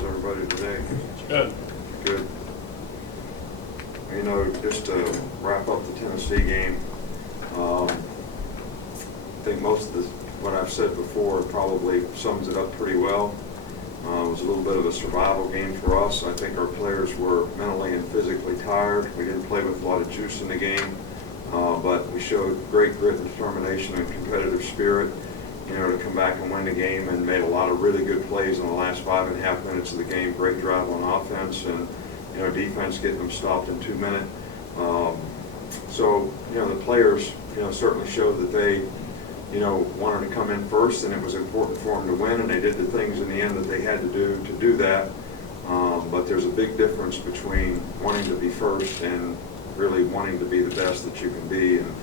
How's everybody today? Good. Good. You know, just to wrap up the Tennessee game, I think most of what I've said before probably sums it up pretty well. It was a little bit of a survival game for us. I think our players were mentally and physically tired. We didn't play with a lot of juice in the game, but we showed great grit and determination and competitive spirit, you know, to come back and win the game, and made a lot of really good plays in the last 5.5 minutes of the game. Great drive on offense, and, you know, defense getting them stopped in 2 minutes. So, you know, the players, you know, certainly showed that they, you know, wanted to come in first, and it was important for them to win, and they did the things in the end that they had to do that. But there's a big difference between wanting to be first and really wanting to be the best that you can be. And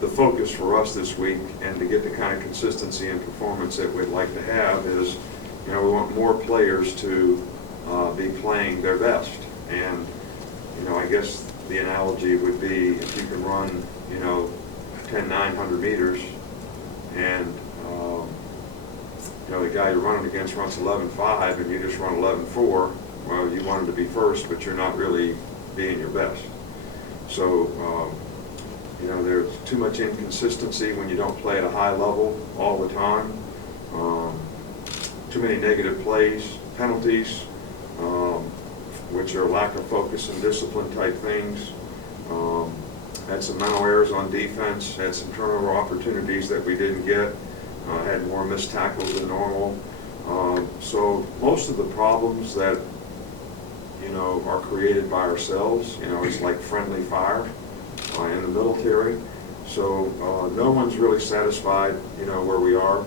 the focus for us this week, and to get the kind of consistency and performance that we'd like to have, is, you know, we want more players to be playing their best. And, you know, I guess the analogy would be, if you can run, you know, 900 meters, and you know, the guy you're running against runs 11.5 and you just run 11.4, well, you wanted to be first, but you're not really being your best. So, you know, there's too much inconsistency when you don't play at a high level all the time. Too many negative plays, penalties, which are lack of focus and discipline type things. Had some mental errors on defense, had some turnover opportunities that we didn't get, had more missed tackles than normal. So most of the problems that, you know, are created by ourselves, you know, it's like friendly fire in the military. So no one's really satisfied, you know, where we are.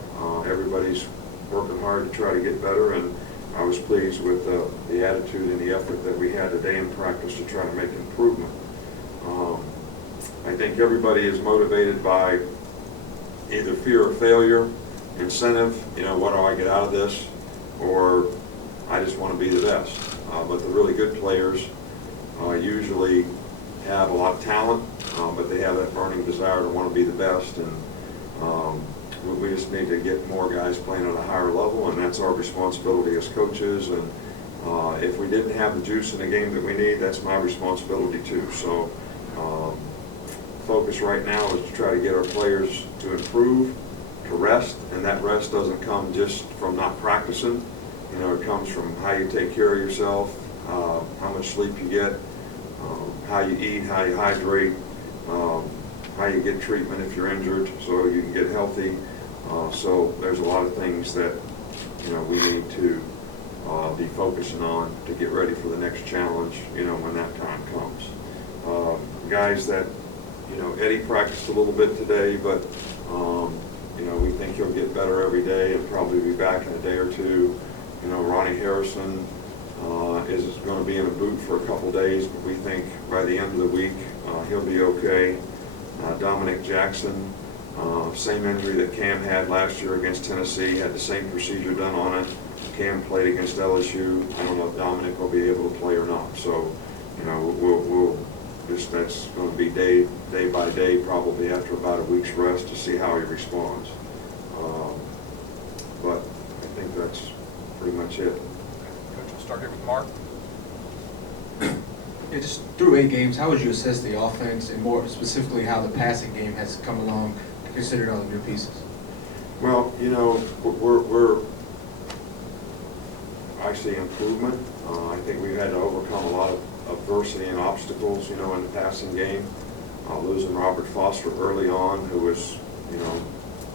Everybody's working hard to try to get better, and I was pleased with the attitude and the effort that we had today in practice to try to make improvement. I think everybody is motivated by either fear of failure, incentive, you know, what do I get out of this, or I just want to be the best. But the really good players usually have a lot of talent, but they have that burning desire to want to be the best, and we just need to get more guys playing at a higher level, and that's our responsibility as coaches. And if we didn't have the juice in the game that we need, that's my responsibility too. So focus right now is to try to get our players to improve, to rest, and that rest doesn't come just from not practicing. You know, it comes from how you take care of yourself, how much sleep you get, how you eat, how you hydrate, how you get treatment if you're injured so you can get healthy. So there's a lot of things that, you know, we need to be focusing on to get ready for the next challenge, you know, when that time comes. Guys that, you know, Eddie practiced a little bit today, but you know, we think he'll get better every day and probably be back in a day or two. You know, Ronnie Harrison is going to be in a boot for a couple days, but we think by the end of the week he'll be okay. Dominic Jackson, same injury that Cam had last year against Tennessee, had the same procedure done on it. Cam played against LSU. I don't know if Dominic will be able to play or not. So, you know, we'll just, that's going to be day by day, probably after about a week's rest, to see how he responds. But I think that's pretty much it. Coach, we'll start here with Mark. Yeah, just through 8 games, how would you assess the offense, and more specifically how the passing game has come along, considering all the new pieces? Well, you know, we're I see improvement. I think we've had to overcome a lot of adversity and obstacles, you know, in the passing game. Losing Robert Foster early on, who was, you know,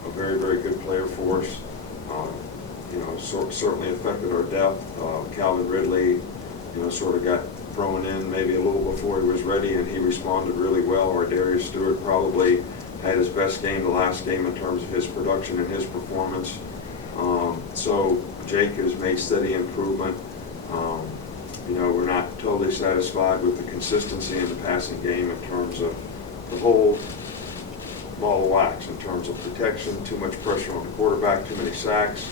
a very, very good player for us, you know, certainly affected our depth. Calvin Ridley, you know, sort of got thrown in maybe a little before he was ready, and he responded really well. Or Darius Stewart probably had his best game the last game in terms of his production and his performance. So Jake has made steady improvement. You know, we're not totally satisfied with the consistency in the passing game in terms of the whole ball of wax, in terms of protection, too much pressure on the quarterback, too many sacks.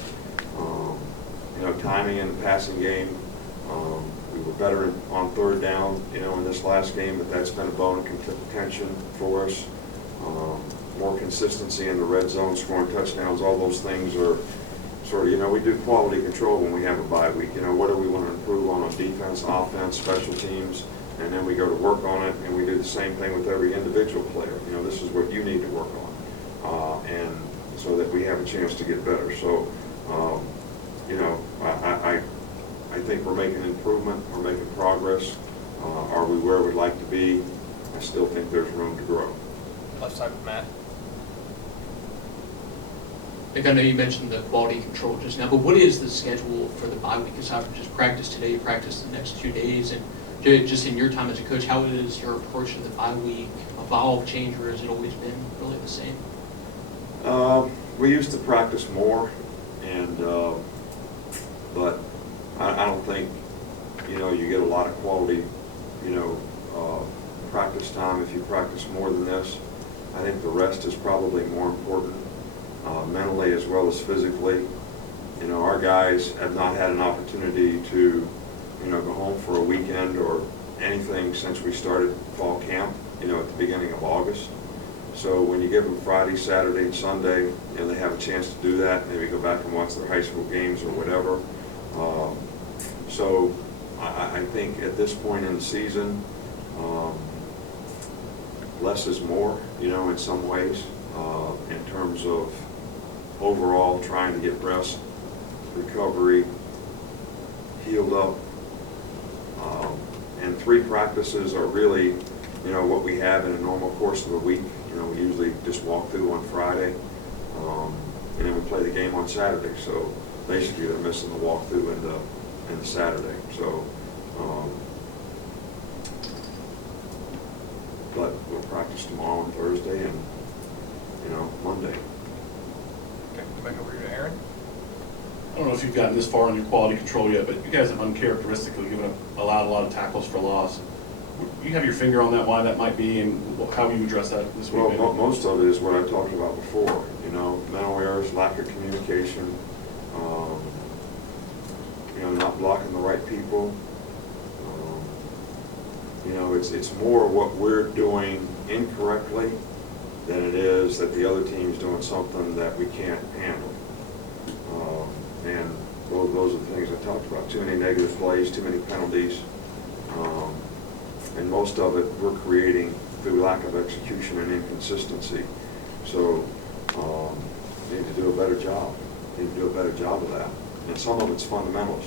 You know, timing in the passing game. We were better on third down, you know, in this last game, but that's been a bone of contention for us. More consistency in the red zone, scoring touchdowns, all those things are sort of, you know, we do quality control when we have a bye week. You know, what do we want to improve on defense, offense, special teams, and then we go to work on it, and we do the same thing with every individual player. You know, this is what you need to work on, and so that we have a chance to get better. So, you know, I think we're making improvement, we're making progress. Are we where we'd like to be? I still think there's room to grow. Left side with Matt. Nick, I know you mentioned the quality control just now, but what is the schedule for the bye week aside from just practice today, practice the next 2 days? And just in your time as a coach, how is your approach to the bye week evolved, changed, or has it always been really the same? We used to practice more, and but I don't think, you know, you get a lot of quality, you know, practice time if you practice more than this. I think the rest is probably more important, mentally as well as physically. You know, our guys have not had an opportunity to, you know, go home for a weekend or anything since we started fall camp, you know, at the beginning of August. So when you give them Friday, Saturday, and Sunday, you know, they have a chance to do that, maybe go back and watch their high school games or whatever. So I think at this point in the season, less is more, you know, in some ways, in terms of overall trying to get rest, recovery, healed up. And 3 practices are really, you know, what we have in a normal course of a week. You know, we usually just walk through on Friday, and then we play the game on Saturday. So basically they're missing the walkthrough and the Saturday. So, but we'll practice tomorrow and Thursday and, you know, Monday. Okay, go back over here to Aaron. I don't know if you've gotten this far on your quality control yet, but you guys have uncharacteristically allowed a lot of tackles for loss. You have your finger on that, why that might be, and how you address that this week? Well, most of it is what I talked about before, you know, mental errors, lack of communication, you know, not blocking the right people. You know, it's more what we're doing incorrectly than it is that the other team's doing something that we can't handle. And those are the things I talked about. Too many negative plays, too many penalties. And most of it we're creating through lack of execution and inconsistency. So need to do a better job. Need to do a better job of that. And some of it's fundamentals.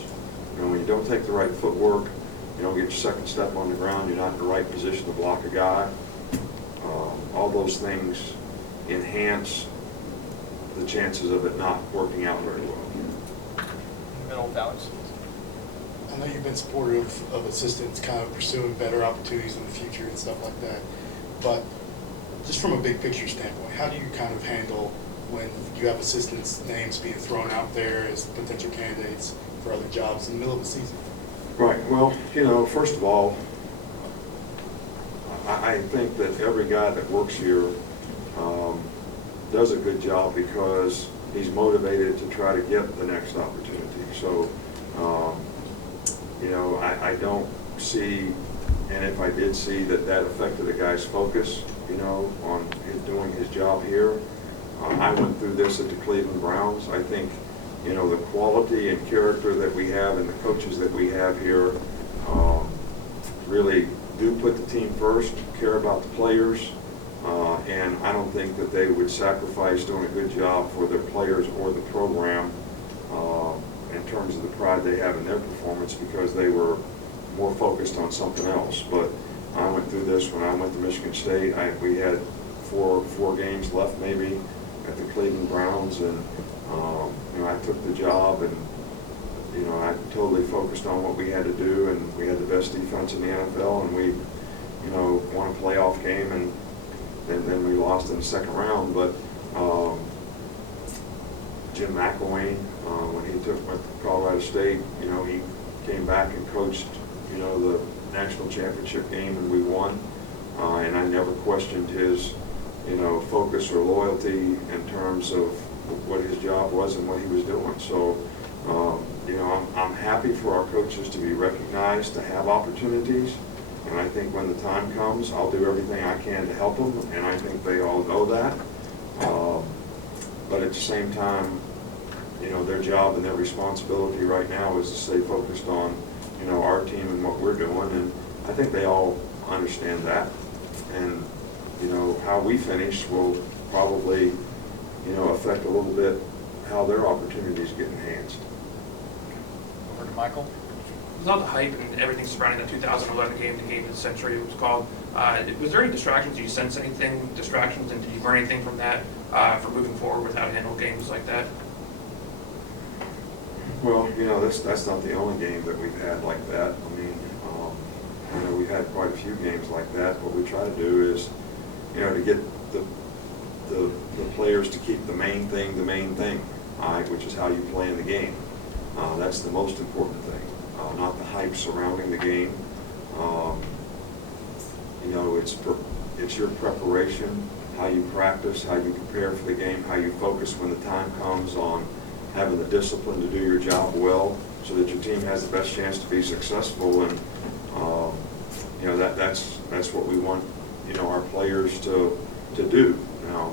You know, when you don't take the right footwork, you don't get your second step on the ground, you're not in the right position to block a guy. All those things enhance the chances of it not working out very well. Middle of Alex. I know you've been supportive of assistants kind of pursuing better opportunities in the future and stuff like that, but just from a big picture standpoint, how do you kind of handle when you have assistants' names being thrown out there as potential candidates for other jobs in the middle of the season? Right, well, you know, first of all, I think that every guy that works here does a good job because he's motivated to try to get the next opportunity. So, you know, I don't see, and if I did see that affected a guy's focus, you know, on doing his job here. I went through this at the Cleveland Browns. I think, you know, the quality and character that we have and the coaches that we have here really do put the team first, care about the players, and I don't think that they would sacrifice doing a good job for their players or the program in terms of the pride they have in their performance because they were more focused on something else. But I went through this when I went to Michigan State. We had four games left maybe at the Cleveland Browns, and you know, I took the job, and you know, I totally focused on what we had to do, and we had the best defense in the NFL, and we, you know, won a playoff game, and then we lost in the second round. But Jim McElwain, when he went to Colorado State, you know, he came back and coached, you know, the national championship game, and we won. And I never questioned his, you know, focus or loyalty in terms of what his job was and what he was doing. So, you know, I'm happy for our coaches to be recognized, to have opportunities, and I think when the time comes, I'll do everything I can to help them, and I think they all know that. But at the same time, their job and their responsibility right now is to stay focused on, our team and what we're doing, and I think they all understand that. And, how we finish will probably, affect a little bit how their opportunities get enhanced. Over to Michael. With all the hype and everything surrounding the 2011 game, the game of the century it was called, was there any distractions? Did you sense anything, distractions, and did you learn anything from that for moving forward with how to handle games like that? Well, that's not the only game that we've had like that. I mean, we've had quite a few games like that. What we try to do is, to get the players to keep the main thing, all right, which is how you play in the game. That's the most important thing, not the hype surrounding the game. It's your preparation, how you practice, how you prepare for the game, how you focus when the time comes on having the discipline to do your job well so that your team has the best chance to be successful. And, that's what we want, our players to do. Now,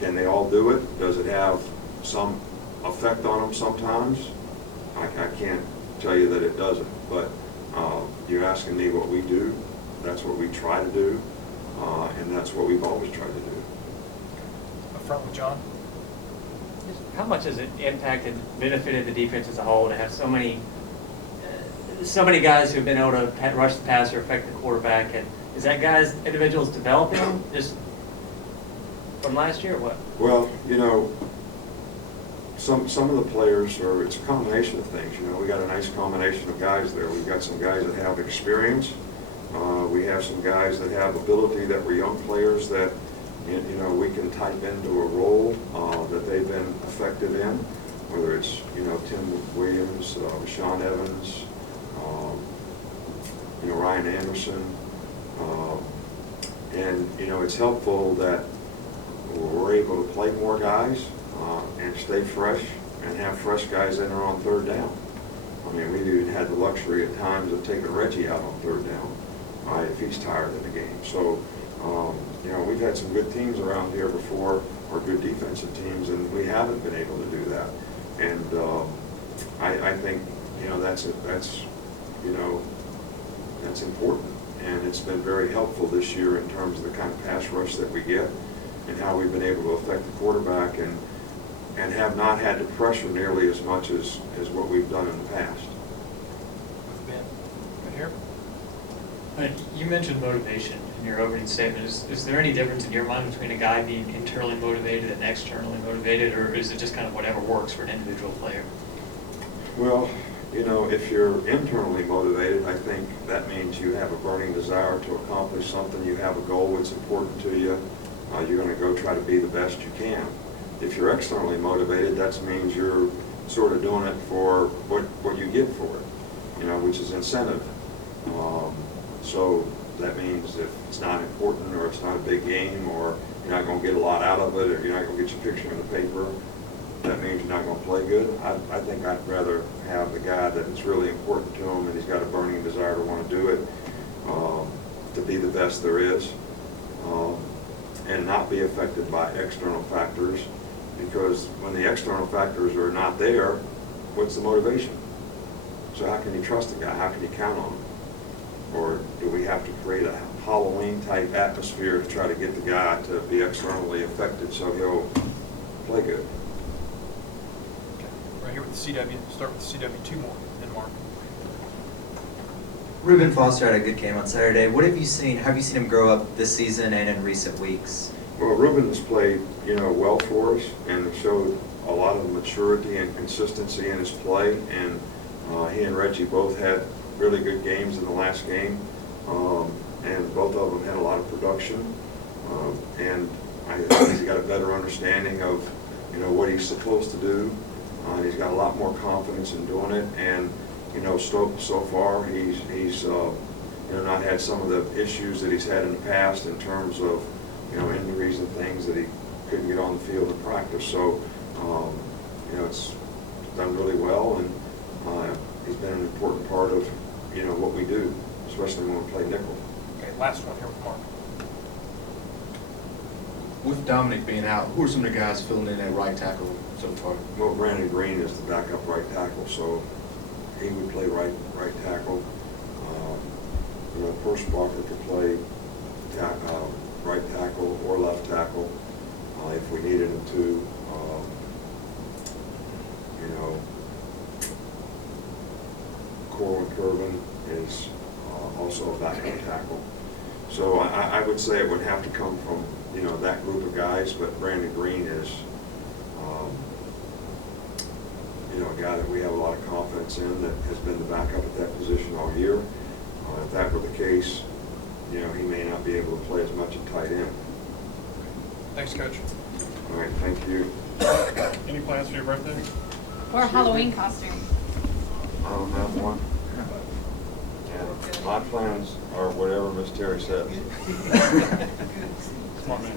can they all do it? Does it have some effect on them sometimes? I can't tell you that it doesn't, but you're asking me what we do. That's what we try to do, and that's what we've always tried to do. Up front with John. How much has it impacted, benefited the defense as a whole to have so many guys who've been able to rush the passer, affect the quarterback? And is that guys, individuals developing just from last year or what? Well, some of the players it's a combination of things. We got a nice combination of guys there. We've got some guys that have experience. We have some guys that have ability that were young players that, we can type into a role that they've been effective in, whether it's, Tim Williams, Sean Evans, Ryan Anderson. And, it's helpful that we're able to play more guys and stay fresh and have fresh guys in there on third down. I mean, we've even had the luxury at times of taking Reggie out on third down if he's tired of the game. So, we've had some good teams around here before, or good defensive teams, and we haven't been able to do that. And I think, that's important. And it's been very helpful this year in terms of the kind of pass rush that we get and how we've been able to affect the quarterback and have not had to pressure nearly as much as what we've done in the past. With Ben. Right here. You mentioned motivation in your opening statement. Is there any difference in your mind between a guy being internally motivated and externally motivated, or is it just kind of whatever works for an individual player? Well, if you're internally motivated, I think that means you have a burning desire to accomplish something. You have a goal that's important to you. You're going to go try to be the best you can. If you're externally motivated, that means you're sort of doing it for what you get for it, which is incentive. So that means if it's not important or it's not a big game or you're not going to get a lot out of it or you're not going to get your picture in the paper, that means you're not going to play good. I think I'd rather have the guy that it's really important to him and he's got a burning desire to want to do it, to be the best there is, and not be affected by external factors, because when the external factors are not there, what's the motivation? So how can you trust a guy? How can you count on him? Or do we have to create a Halloween-type atmosphere to try to get the guy to be externally affected so he'll play good? Okay. Right here with the CW. Start with the CW. Two more, then Mark. Reuben Foster had a good game on Saturday. What have you seen? Have you seen him grow up this season and in recent weeks? Well, Reuben has played, well for us and showed a lot of maturity and consistency in his play. And he and Reggie both had really good games in the last game, and both of them had a lot of production. And I think he's got a better understanding of, what he's supposed to do. He's got a lot more confidence in doing it. And so far he's not had some of the issues that he's had in the past in terms of injuries and things that he couldn't get on the field in practice. So it's done really well, and he's been an important part of what we do, especially when we play nickel. Okay, last one here with Mark. With Dominic being out, who are some of the guys filling in at right tackle so far? Well, Brandon Green is the backup right tackle, so he would play right tackle. You know, Persbacher could play right tackle or left tackle if we needed him to. You know, Corwin Curvin is also a backup tackle. So I would say it would have to come from, you know, that group of guys, but Brandon Green is, you know, a guy that we have a lot of confidence in that has been the backup at that position all year. If that were the case, you know, he may not be able to play as much at tight end. Thanks, Coach. All right, thank you. Any plans for your birthday? Or a Halloween costume. I don't have one. And my plans are whatever Miss Terry says. Smart man.